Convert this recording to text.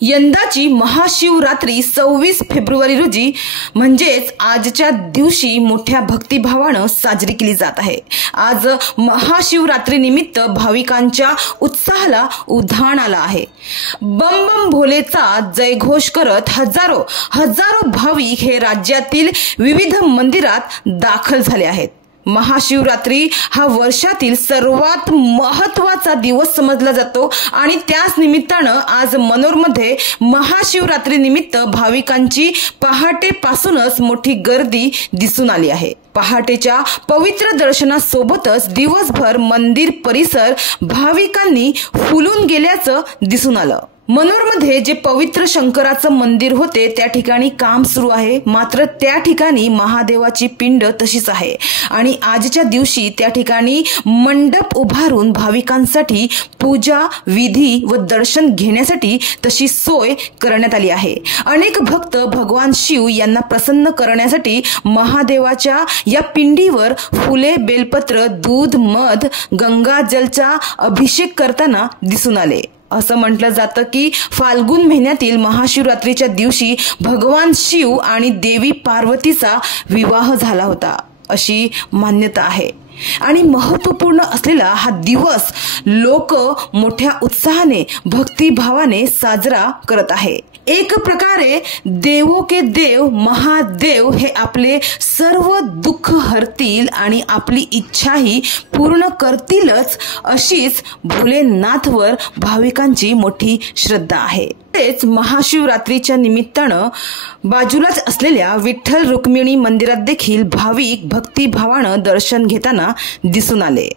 यंदाची महाशिवरात्री 26 फेब्रुवारी रोजी म्हणजेच आजच्या दिवशी मोठ्या भक्तिभावानं साजरी केली जात आहे। आज महाशिवरात्री निमित्त भाविकांच्या उत्साहाला उधाण आला आहे। बम बम भोलेचा जयघोष करत हजारो भाविक हे राज्यातील विविध मंदिरात दाखल झाले आहेत। महाशिवरात्री हा वर्षातील सर्वात महत्त्वाचा दिवस समजला जातो आणि त्याच निमित्तानं आज मनोरमध्ये महाशिवरात्री निमित्त भाविकांची पहाटेपासूनच मोठी गर्दी दिसून आली आहे। पहाटेच्या पवित्र दर्शनासोबतच दिवसभर मंदिर परिसर भाविकांनी फुलून गेल्याचं दिसून आलं। मनोरमध्ये जे पवित्र शंकराचं मंदिर होते त्या ठिकाणी काम सुरू आहे, मात्र त्या ठिकाणी महादेवाची पिंड तशीच आहे आणि आजच्या दिवशी त्या ठिकाणी मंडप उभारून भाविकांसाठी पूजा विधी व दर्शन घेण्यासाठी तशी सोय करण्यात आली आहे। अनेक भक्त भगवान शिव यांना प्रसन्न करण्यासाठी महादेवाच्या या पिंडीवर फुले, बेलपत्र, दूध, मध, गंगाजलचा अभिषेक करताना दिसून आले। असं म्हटलं जातं की फाल्गुन महिन्यातील महाशिवरात्रीच्या दिवशी भगवान शिव आणि देवी पार्वतीचा विवाह झाला होता अशी मान्यता आहे आणि महत्त्वपूर्ण असलेला हा दिवस लोक मोठ्या उत्साहाने भक्तिभावाने साजरा करत आहे। एक प्रकारे देवो के देव महादेव हे आपले सर्व दुःख हरतील आणि आपली इच्छाही पूर्ण करतीलच अशीच भोलेनाथवर भाविकांची मोठी श्रद्धा आहे। तेच महाशिवरात्रीच्या निमित्तानं बाजूलाच असलेल्या विठ्ठल रुक्मिणी मंदिरात देखील भाविक भक्तिभावानं दर्शन घेताना दिसून आले।